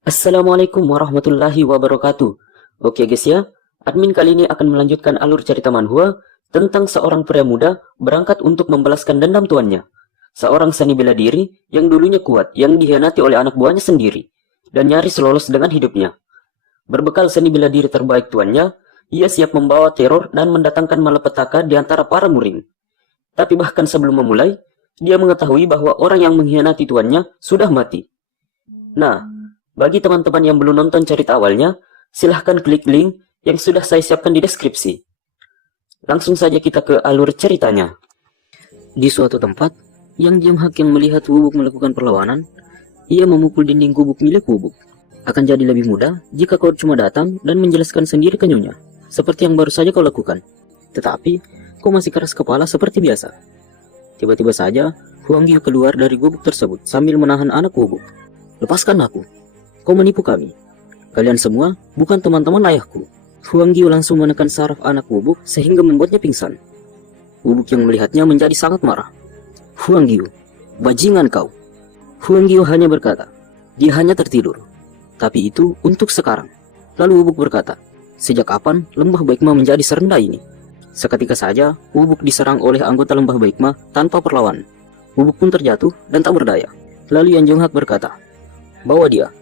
Assalamualaikum warahmatullahi wabarakatuh. Oke guys ya, admin kali ini akan melanjutkan alur cerita manhwa tentang seorang pria muda berangkat untuk membalaskan dendam tuannya. Seorang seni bela diri yang dulunya kuat, yang dikhianati oleh anak buahnya sendiri, dan nyaris lolos dengan hidupnya. Berbekal seni bela diri terbaik tuannya, ia siap membawa teror dan mendatangkan malapetaka di antara para muring. Tapi bahkan sebelum memulai, dia mengetahui bahwa orang yang mengkhianati tuannya sudah mati. Nah, bagi teman-teman yang belum nonton cerita awalnya, silahkan klik link yang sudah saya siapkan di deskripsi. Langsung saja kita ke alur ceritanya. Di suatu tempat, Yang Jeong-hak yang melihat Woo-buk melakukan perlawanan, ia memukul dinding gubuk milik Woo-buk. Akan jadi lebih mudah jika kau cuma datang dan menjelaskan sendiri ke Nyonya, seperti yang baru saja kau lakukan. Tetapi, kau masih keras kepala seperti biasa. Tiba-tiba saja, Huang Gyu keluar dari gubuk tersebut sambil menahan anak Woo-buk. Lepaskan aku. Kau menipu kami. Kalian semua bukan teman-teman ayahku. Huang Gyu langsung menekan saraf anak Woo-buk sehingga membuatnya pingsan. Woo-buk yang melihatnya menjadi sangat marah. Huang Gyu, bajingan kau. Huang Gyu hanya berkata, dia hanya tertidur. Tapi itu untuk sekarang. Lalu Woo-buk berkata, sejak kapan lembah Baekma menjadi serendah ini? Seketika saja, Woo-buk diserang oleh anggota lembah Baekma tanpa perlawanan. Woo-buk pun terjatuh dan tak berdaya. Lalu Yang Jeong-hak berkata, bawa dia.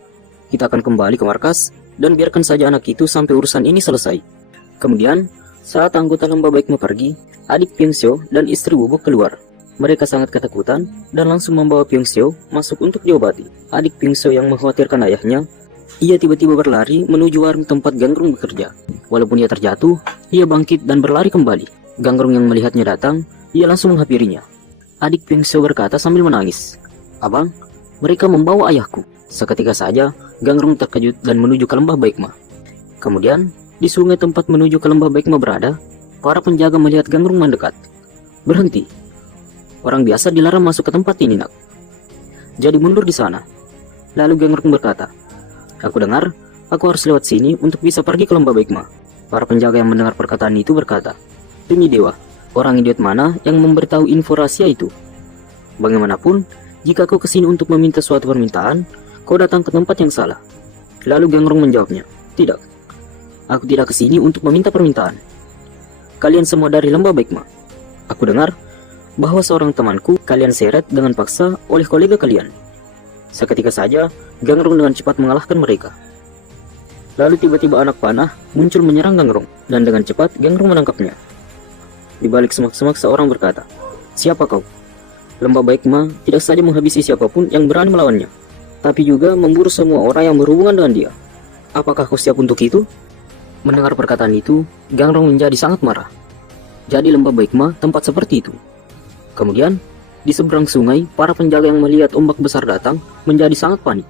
Kita akan kembali ke markas dan biarkan saja anak itu sampai urusan ini selesai. Kemudian, saat anggota lembah Baekma pergi, adik Pyeongseok dan istri Woo-buk keluar. Mereka sangat ketakutan dan langsung membawa Pyeongseok masuk untuk diobati. Adik Pyeongseok yang mengkhawatirkan ayahnya, ia tiba-tiba berlari menuju warung tempat Gangrung bekerja. Walaupun ia terjatuh, ia bangkit dan berlari kembali. Gangrung yang melihatnya datang, ia langsung menghampirinya. Adik Pyeongseok berkata sambil menangis, "Abang, mereka membawa ayahku." Seketika saja, Gangrung terkejut dan menuju ke lembah Baekma. Kemudian, di sungai tempat menuju ke lembah Baekma berada, para penjaga melihat Gangrung mendekat. Berhenti. Orang biasa dilarang masuk ke tempat ini, nak. Jadi mundur di sana. Lalu Gangrung berkata, aku dengar, aku harus lewat sini untuk bisa pergi ke lembah Baekma. Para penjaga yang mendengar perkataan itu berkata, demi dewa, orang idiot mana yang memberitahu info rahasia itu? Bagaimanapun, jika kau kesini untuk meminta suatu permintaan, kau datang ke tempat yang salah. Lalu Gangrung menjawabnya, tidak. Aku tidak kesini untuk meminta permintaan. Kalian semua dari lembah Baekma. Aku dengar bahwa seorang temanku kalian seret dengan paksa oleh kolega kalian. Seketika saja, Gangrung dengan cepat mengalahkan mereka. Lalu tiba-tiba anak panah muncul menyerang Gangrung, dan dengan cepat Gangrung menangkapnya. Di balik semak-semak seorang berkata, siapa kau? Lembah Baekma tidak saja menghabisi siapapun yang berani melawannya, tapi juga memburu semua orang yang berhubungan dengan dia. Apakah kau siap untuk itu? Mendengar perkataan itu, Gangrung menjadi sangat marah. Jadi lembah Baekma tempat seperti itu. Kemudian, di seberang sungai, para penjaga yang melihat ombak besar datang menjadi sangat panik.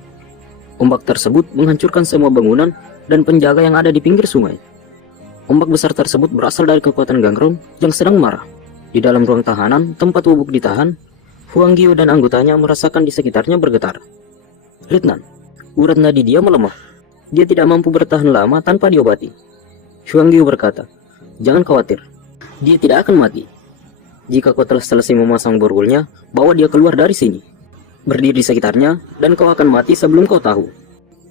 Ombak tersebut menghancurkan semua bangunan dan penjaga yang ada di pinggir sungai. Ombak besar tersebut berasal dari kekuatan Gangrung yang sedang marah. Di dalam ruang tahanan, tempat Woo-buk ditahan, Huang Gyu dan anggotanya merasakan di sekitarnya bergetar. Letnan, urat nadi dia melemah. Dia tidak mampu bertahan lama tanpa diobati. Huang Gyu berkata, jangan khawatir, dia tidak akan mati. Jika kau telah selesai memasang borgolnya, bawa dia keluar dari sini. Berdiri di sekitarnya, dan kau akan mati sebelum kau tahu.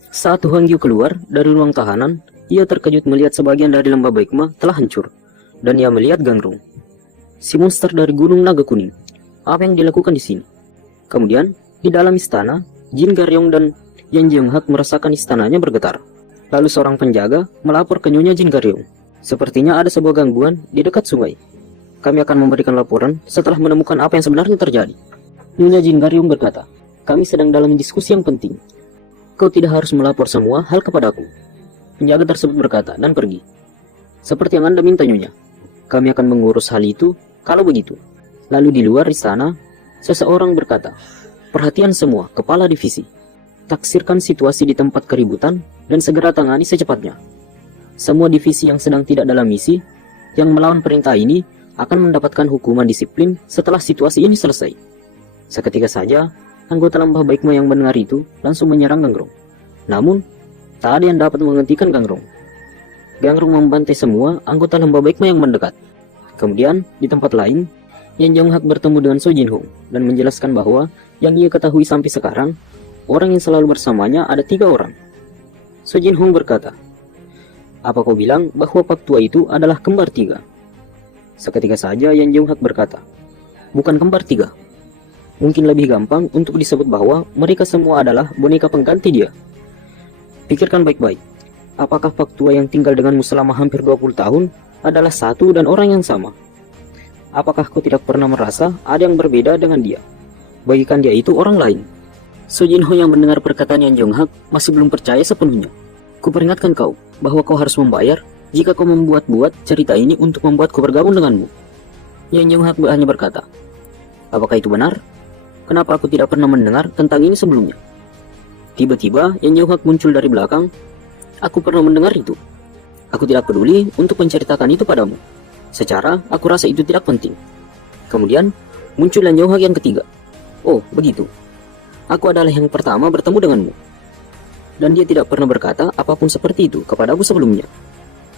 Saat Huang Gyu keluar dari ruang tahanan, ia terkejut melihat sebagian dari lembah Baekma telah hancur, dan ia melihat Gangrung, si monster dari Gunung Naga Kuning. Apa yang dilakukan di sini? Kemudian, di dalam istana, Jin Garyong dan Yang Jeong-hak merasakan istananya bergetar. Lalu seorang penjaga melapor ke Nyonya Jin Garyong. Sepertinya ada sebuah gangguan di dekat sungai. Kami akan memberikan laporan setelah menemukan apa yang sebenarnya terjadi. Nyonya Jin Garyong berkata, kami sedang dalam diskusi yang penting. Kau tidak harus melapor semua hal kepadaku. Penjaga tersebut berkata dan pergi. Seperti yang Anda minta, Nyonya. Kami akan mengurus hal itu kalau begitu. Lalu di luar istana, seseorang berkata, perhatian semua, kepala divisi. Taksirkan situasi di tempat keributan dan segera tangani secepatnya. Semua divisi yang sedang tidak dalam misi, yang melawan perintah ini, akan mendapatkan hukuman disiplin setelah situasi ini selesai. Seketika saja, anggota lembah Baekma yang mendengar itu langsung menyerang Gangrung. Namun, tak ada yang dapat menghentikan Gangrung. Gangrung membantai semua anggota lembah Baekma yang mendekat. Kemudian, di tempat lain, Yang Jeong-hak bertemu dengan So Jin-ho dan menjelaskan bahwa yang ia ketahui sampai sekarang, orang yang selalu bersamanya ada 3 orang. So Jin Hong berkata, "Apa kau bilang bahwa Pak Tua itu adalah kembar tiga?" Seketika saja Yan Jung Hak berkata, "Bukan kembar tiga. Mungkin lebih gampang untuk disebut bahwa mereka semua adalah boneka pengganti dia. Pikirkan baik-baik. Apakah Pak Tua yang tinggal denganmu selama hampir 20 tahun adalah satu dan orang yang sama? Apakah kau tidak pernah merasa ada yang berbeda dengan dia? Bagikan dia itu orang lain." So Jin Ho yang mendengar perkataan Yan Jung Hak masih belum percaya sepenuhnya. "Kuperingatkan kau bahwa kau harus membayar jika kau membuat-buat cerita ini untuk membuatku bergabung denganmu." Yan Jung Hak hanya berkata, "Apakah itu benar? Kenapa aku tidak pernah mendengar tentang ini sebelumnya?" Tiba-tiba Yan Jung Hak muncul dari belakang. "Aku pernah mendengar itu. Aku tidak peduli untuk menceritakan itu padamu. Secara aku rasa itu tidak penting." Kemudian muncul Yan Jung Hak yang ketiga. "Oh, begitu. Aku adalah yang pertama bertemu denganmu. Dan dia tidak pernah berkata apapun seperti itu kepadaku sebelumnya.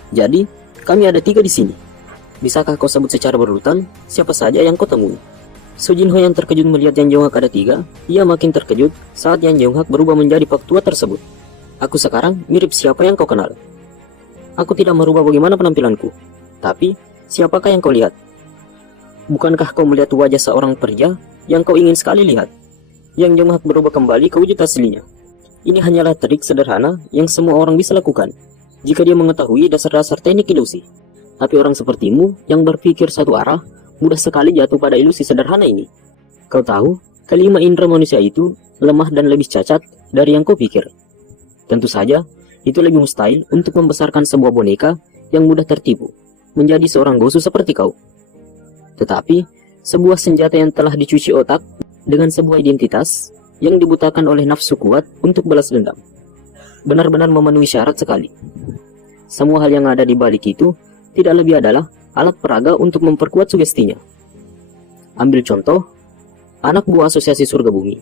Jadi, kami ada 3 di sini. Bisakah kau sebut secara berurutan siapa saja yang kau temui?" So Jin Ho yang terkejut melihat Yan Jung Hak ada 3, ia makin terkejut saat Yan Jung Hak berubah menjadi Pak Tua tersebut. "Aku sekarang mirip siapa yang kau kenal. Aku tidak merubah bagaimana penampilanku. Tapi, siapakah yang kau lihat? Bukankah kau melihat wajah seorang pria yang kau ingin sekali lihat?" Yang Jung Hak berubah kembali ke wujud aslinya. Ini hanyalah trik sederhana yang semua orang bisa lakukan jika dia mengetahui dasar-dasar teknik ilusi. Tapi orang sepertimu yang berpikir satu arah mudah sekali jatuh pada ilusi sederhana ini. Kau tahu, kelima indera manusia itu lemah dan lebih cacat dari yang kau pikir. Tentu saja, itu lebih mustahil untuk membesarkan sebuah boneka yang mudah tertipu menjadi seorang gosu seperti kau. Tetapi, sebuah senjata yang telah dicuci otak dengan sebuah identitas yang dibutakan oleh nafsu kuat untuk balas dendam benar-benar memenuhi syarat sekali. Semua hal yang ada di balik itu tidak lebih adalah alat peraga untuk memperkuat sugestinya. Ambil contoh, anak buah asosiasi surga bumi.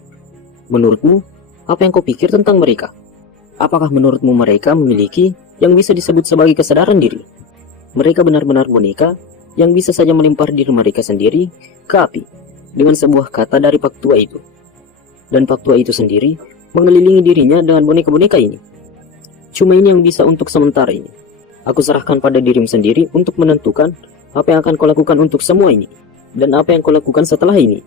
Menurutmu, apa yang kau pikir tentang mereka? Apakah menurutmu mereka memiliki yang bisa disebut sebagai kesadaran diri? Mereka benar-benar boneka yang bisa saja melempar diri mereka sendiri ke api dengan sebuah kata dari Pak Tua itu. Dan Pak Tua itu sendiri mengelilingi dirinya dengan boneka-boneka ini. Cuma ini yang bisa untuk sementara ini. Aku serahkan pada dirimu sendiri untuk menentukan apa yang akan kau lakukan untuk semua ini, dan apa yang kau lakukan setelah ini.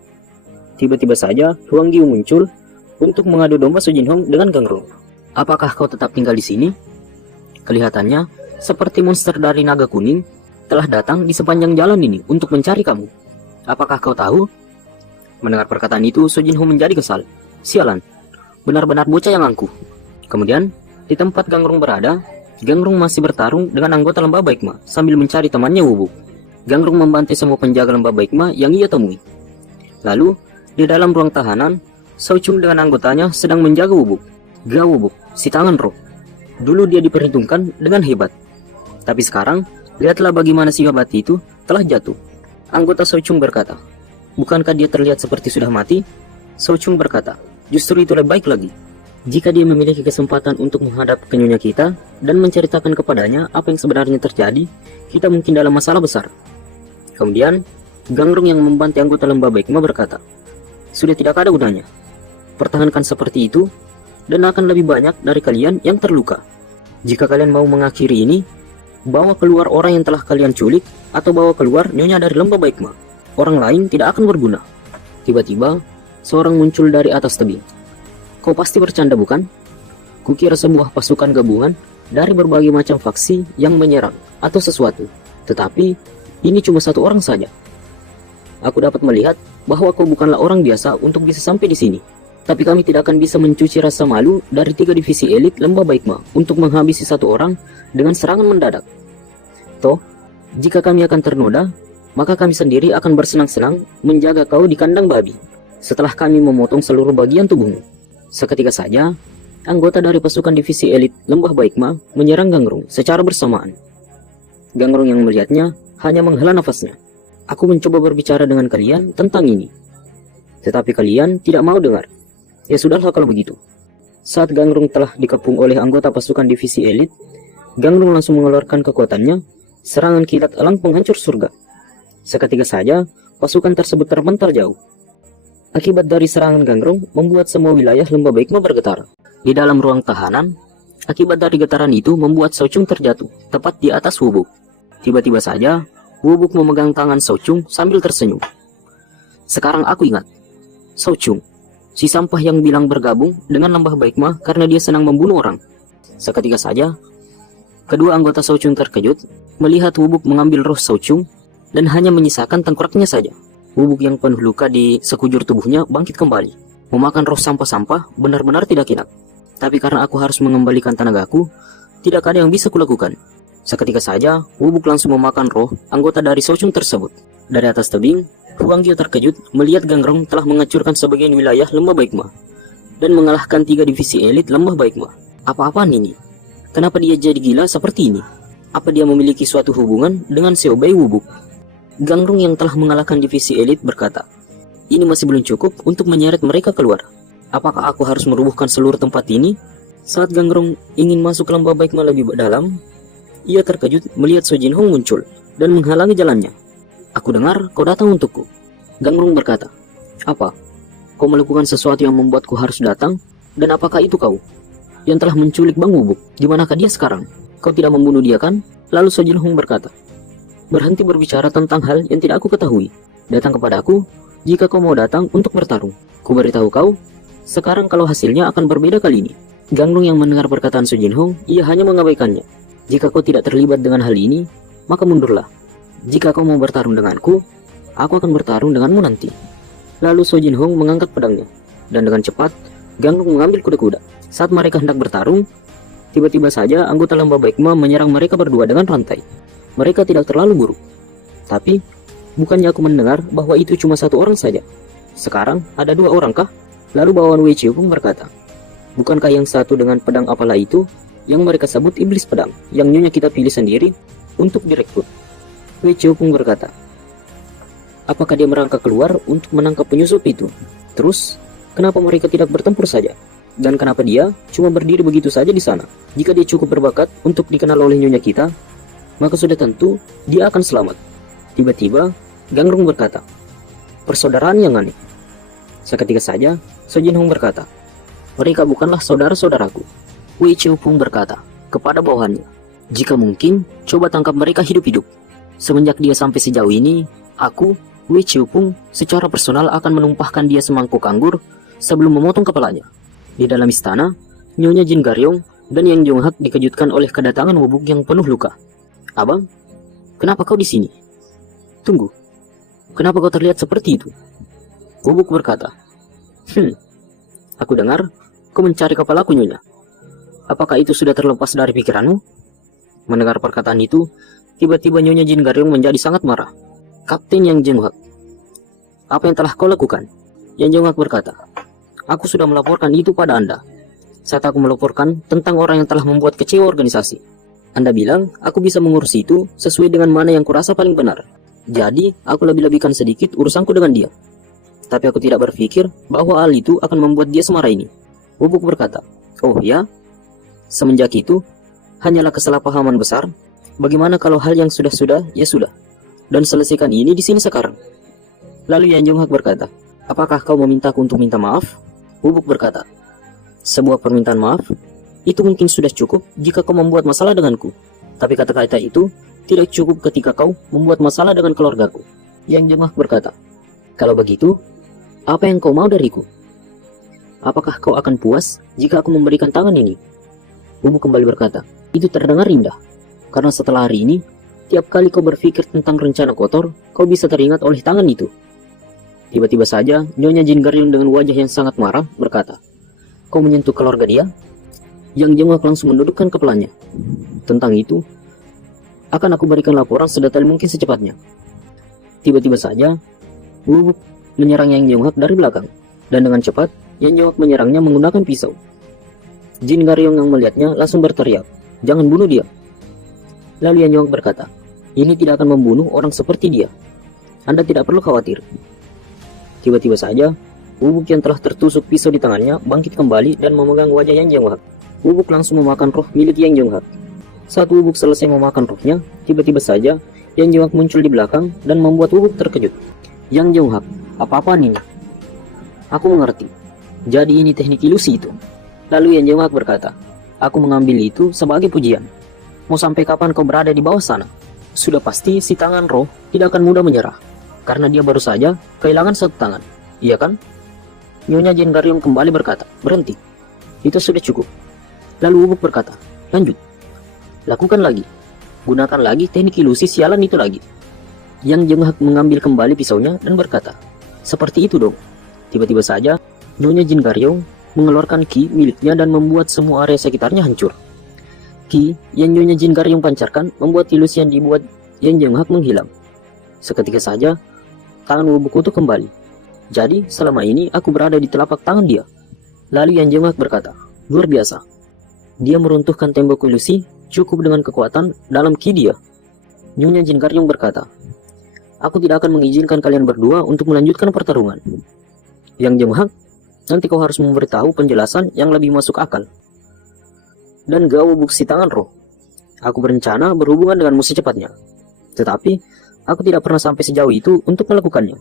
Tiba-tiba saja Huang Giu muncul untuk mengadu domba Su Jin Hong dengan Gang Rong. "Apakah kau tetap tinggal di sini? Kelihatannya seperti monster dari naga kuning telah datang di sepanjang jalan ini untuk mencari kamu. Apakah kau tahu?" Mendengar perkataan itu, So Jin Ho menjadi kesal. Sialan, benar-benar bocah yang angkuh. Kemudian, di tempat Gang Rong berada, Gang Rong masih bertarung dengan anggota lembah Baikma sambil mencari temannya Wubuk. Gang Rong membantai semua penjaga lembah Baikma yang ia temui. Lalu, di dalam ruang tahanan, Shao Chung dengan anggotanya sedang menjaga Wubuk. Ga Wubuk, si tangan roh. Dulu dia diperhitungkan dengan hebat. Tapi sekarang, lihatlah bagaimana si hebat itu telah jatuh. Anggota Shao Chung berkata, "Bukankah dia terlihat seperti sudah mati?" Shao Chung berkata, "Justru itu lebih baik lagi. Jika dia memiliki kesempatan untuk menghadap ke nyonya kita dan menceritakan kepadanya apa yang sebenarnya terjadi, kita mungkin dalam masalah besar." Kemudian, Gang Rong yang membantai anggota lembah Baikma berkata, "Sudah tidak ada gunanya. Pertahankan seperti itu, dan akan lebih banyak dari kalian yang terluka. Jika kalian mau mengakhiri ini, bawa keluar orang yang telah kalian culik, atau bawa keluar nyonya dari lembah Baikma. Orang lain tidak akan berguna." Tiba-tiba, seorang muncul dari atas tebing. "Kau pasti bercanda, bukan? Kukira sebuah pasukan gabungan dari berbagai macam faksi yang menyerang atau sesuatu. Tetapi, ini cuma satu orang saja. Aku dapat melihat bahwa kau bukanlah orang biasa untuk bisa sampai di sini. Tapi kami tidak akan bisa mencuci rasa malu dari 3 divisi elit lembah Baikma untuk menghabisi satu orang dengan serangan mendadak. Toh, jika kami akan ternoda, maka kami sendiri akan bersenang-senang menjaga kau di kandang babi setelah kami memotong seluruh bagian tubuhmu." Seketika saja, anggota dari pasukan divisi elit lembah Baikma menyerang Gang Rong secara bersamaan. Gang Rong yang melihatnya hanya menghela nafasnya. "Aku mencoba berbicara dengan kalian tentang ini, tetapi kalian tidak mau dengar. Ya sudahlah kalau begitu." Saat Gang Rong telah dikepung oleh anggota pasukan divisi elit, Gang Rong langsung mengeluarkan kekuatannya, serangan kilat elang penghancur surga. Seketika saja, pasukan tersebut terpental jauh. Akibat dari serangan Gang Rong membuat semua wilayah lembah Baikma bergetar. Di dalam ruang tahanan, Akibat dari getaran itu membuat Souchung terjatuh, tepat di atas Wubuk. Tiba-tiba saja, Wubuk memegang tangan Souchung sambil tersenyum. Sekarang aku ingat, Souchung, si sampah yang bilang bergabung dengan lembah Baikma karena dia senang membunuh orang. Seketika saja, kedua anggota Souchung terkejut melihat Wubuk mengambil roh Souchung dan hanya menyisakan tengkoraknya saja. Wubuk yang penuh luka di sekujur tubuhnya bangkit kembali. Memakan roh sampah-sampah benar-benar tidak enak. Tapi karena aku harus mengembalikan tenagaku, tidak ada yang bisa kulakukan. Seketika saja, Wubuk langsung memakan roh anggota dari Souchung tersebut. Dari atas tebing, Huangjie terkejut melihat Gangrong telah menghancurkan sebagian wilayah lembah Baikma dan mengalahkan 3 divisi elit lembah Baikma. Apa-apaan ini? Kenapa dia jadi gila seperti ini? Apa dia memiliki suatu hubungan dengan Xiaobei Wubuk? Gangrong yang telah mengalahkan divisi elit berkata, ini masih belum cukup untuk menyeret mereka keluar. Apakah aku harus merubuhkan seluruh tempat ini? Saat Gangrong ingin masuk ke lembah Baikma lebih dalam, ia terkejut melihat Su Jinhong muncul dan menghalangi jalannya. Aku dengar kau datang untukku. Gangrong berkata, apa? Kau melakukan sesuatu yang membuatku harus datang? Dan apakah itu kau yang telah menculik Bang Wubuk? Di manakah dia sekarang? Kau tidak membunuh dia kan? Lalu Su Jinhong berkata, berhenti berbicara tentang hal yang tidak aku ketahui. Datang kepadaku jika kau mau datang untuk bertarung. Ku beritahu kau, sekarang kalau hasilnya akan berbeda kali ini. Gangrong yang mendengar perkataan Su Jinhong, ia hanya mengabaikannya. Jika kau tidak terlibat dengan hal ini, maka mundurlah. Jika kau mau bertarung denganku, aku akan bertarung denganmu nanti. Lalu Su Jinhong mengangkat pedangnya, dan dengan cepat, Gangrong mengambil kuda-kuda. Saat mereka hendak bertarung, tiba-tiba saja anggota lembah Baikma menyerang mereka berdua dengan rantai. Mereka tidak terlalu buruk. Tapi, bukannya aku mendengar bahwa itu cuma 1 orang saja. Sekarang, ada 2 orang kah? Lalu bawahan Wei Qiupeng berkata, bukankah yang satu dengan pedang apalah itu, yang mereka sebut iblis pedang, yang nyonya kita pilih sendiri untuk direkrut? Wei Qiupeng berkata, apakah dia merangkak keluar untuk menangkap penyusup itu? Terus, kenapa mereka tidak bertempur saja? Dan kenapa dia cuma berdiri begitu saja di sana? Jika dia cukup berbakat untuk dikenal oleh nyonya kita, maka sudah tentu dia akan selamat. Tiba-tiba, Gangrong berkata, persaudaraan yang aneh. Seketika saja, Su Jinhong berkata, mereka bukanlah saudara-saudaraku. Wei Qiupeng berkata kepada bawahannya, jika mungkin, coba tangkap mereka hidup-hidup. Semenjak dia sampai sejauh ini, aku, Wei Qiupeng, secara personal akan menumpahkan dia semangkuk anggur sebelum memotong kepalanya. Di dalam istana, Nyonya Jin Garyong dan Yang Jonghak dikejutkan oleh kedatangan Wubuk yang penuh luka. Abang, kenapa kau di sini? Tunggu, kenapa kau terlihat seperti itu? Wubuk berkata, aku dengar kau mencari kepalaku, Nyonya. Apakah itu sudah terlepas dari pikiranmu? Mendengar perkataan itu, tiba-tiba Nyonya Jin Garyong menjadi sangat marah. Kapten Yang Jonghak, apa yang telah kau lakukan? Yang Jonghak berkata, aku sudah melaporkan itu pada Anda. Saat aku melaporkan tentang orang yang telah membuat kecewa organisasi. Anda bilang aku bisa mengurus itu sesuai dengan mana yang kurasa paling benar. Jadi, aku lebih-lebihkan sedikit urusanku dengan dia. Tapi aku tidak berpikir bahwa hal itu akan membuat dia semarah ini. Wubuk berkata, oh ya? Semenjak itu, hanyalah kesalahpahaman besar. Bagaimana kalau hal yang sudah-sudah, ya sudah. Dan selesaikan ini di sini sekarang. Lalu Yang Jonghak berkata, apakah kau memintaku untuk minta maaf? Wubuk berkata, sebuah permintaan maaf, itu mungkin sudah cukup jika kau membuat masalah denganku. Tapi kata-kata itu tidak cukup ketika kau membuat masalah dengan keluargaku. Yang Jonghak berkata, kalau begitu, apa yang kau mau dariku? Apakah kau akan puas jika aku memberikan tangan ini? Wubuk kembali berkata, itu terdengar indah. Karena setelah hari ini, tiap kali kau berpikir tentang rencana kotor, kau bisa teringat oleh tangan itu. Tiba-tiba saja, Nyonya Jin Garyong dengan wajah yang sangat marah berkata, kau menyentuh keluarga dia? Yang Jonghak langsung mendudukkan kepalanya. Tentang itu, akan aku berikan laporan sedetail mungkin secepatnya. Tiba-tiba saja, Wubuk menyerang Yang Jonghak dari belakang, dan dengan cepat, Yang Jonghak menyerangnya menggunakan pisau. Jin Garyong yang melihatnya langsung berteriak, jangan bunuh dia. Lalu Yang Jonghak berkata, ini tidak akan membunuh orang seperti dia. Anda tidak perlu khawatir. Tiba-tiba saja, Wubuk yang telah tertusuk pisau di tangannya bangkit kembali dan memegang wajah Yang Jonghak. Wubuk langsung memakan roh milik Yang Jonghak. Saat Wubuk selesai memakan rohnya, tiba-tiba saja Yang Jonghak muncul di belakang dan membuat Wubuk terkejut. Yang Jonghak, apa-apaan ini? Aku mengerti. Jadi ini teknik ilusi itu. Lalu Yang Jonghak berkata, Aku mengambil itu sebagai pujian. Mau sampai kapan kau berada di bawah sana? Sudah pasti si tangan roh tidak akan mudah menyerah, karena dia baru saja kehilangan satu tangan, iya kan? Nyonya Jin Garyong kembali berkata, berhenti. Itu sudah cukup. Lalu Wubuk berkata, lanjut. Lakukan lagi. Gunakan lagi teknik ilusi sialan itu lagi. Yang Jenghak mengambil kembali pisaunya dan berkata, seperti itu dong. Tiba-tiba saja, Nyonya Jin Garyong mengeluarkan ki miliknya dan membuat semua area sekitarnya hancur. Ki yang Nyonya Jin Garyong pancarkan membuat ilusi yang dibuat Yang Jenghak menghilang. Seketika saja, tangan Wubuk itu kembali. Jadi, selama ini aku berada di telapak tangan dia. Lalu Yang Jenghak berkata, luar biasa. Dia meruntuhkan tembok ilusi cukup dengan kekuatan dalam ki dia. Nyonya Jin Garyong berkata, aku tidak akan mengizinkan kalian berdua untuk melanjutkan pertarungan. Yang Jenghak, nanti kau harus memberitahu penjelasan yang lebih masuk akal. Dan gak Wubuk si tangan roh. Aku berencana berhubungan denganmu secepatnya. Tetapi, aku tidak pernah sampai sejauh itu untuk melakukannya.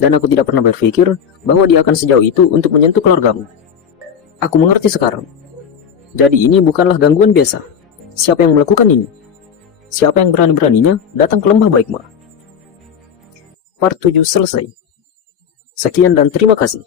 Dan aku tidak pernah berpikir bahwa dia akan sejauh itu untuk menyentuh keluargamu. Aku mengerti sekarang. Jadi ini bukanlah gangguan biasa. Siapa yang melakukan ini? Siapa yang berani-beraninya datang ke lembah Baikma? Part 7 selesai. Sekian dan terima kasih.